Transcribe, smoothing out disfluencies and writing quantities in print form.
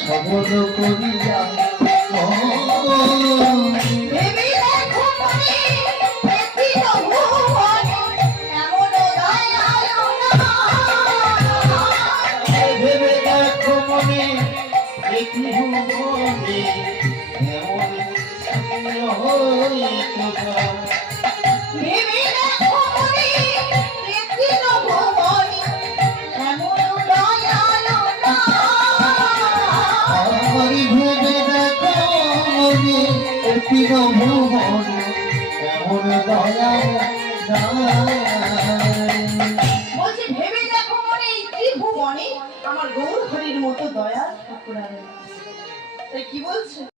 সবল করিয়া ভেবে দেখো মনে আমার গৌর হরির মতো দয়া ঠাকুর কি বলছে।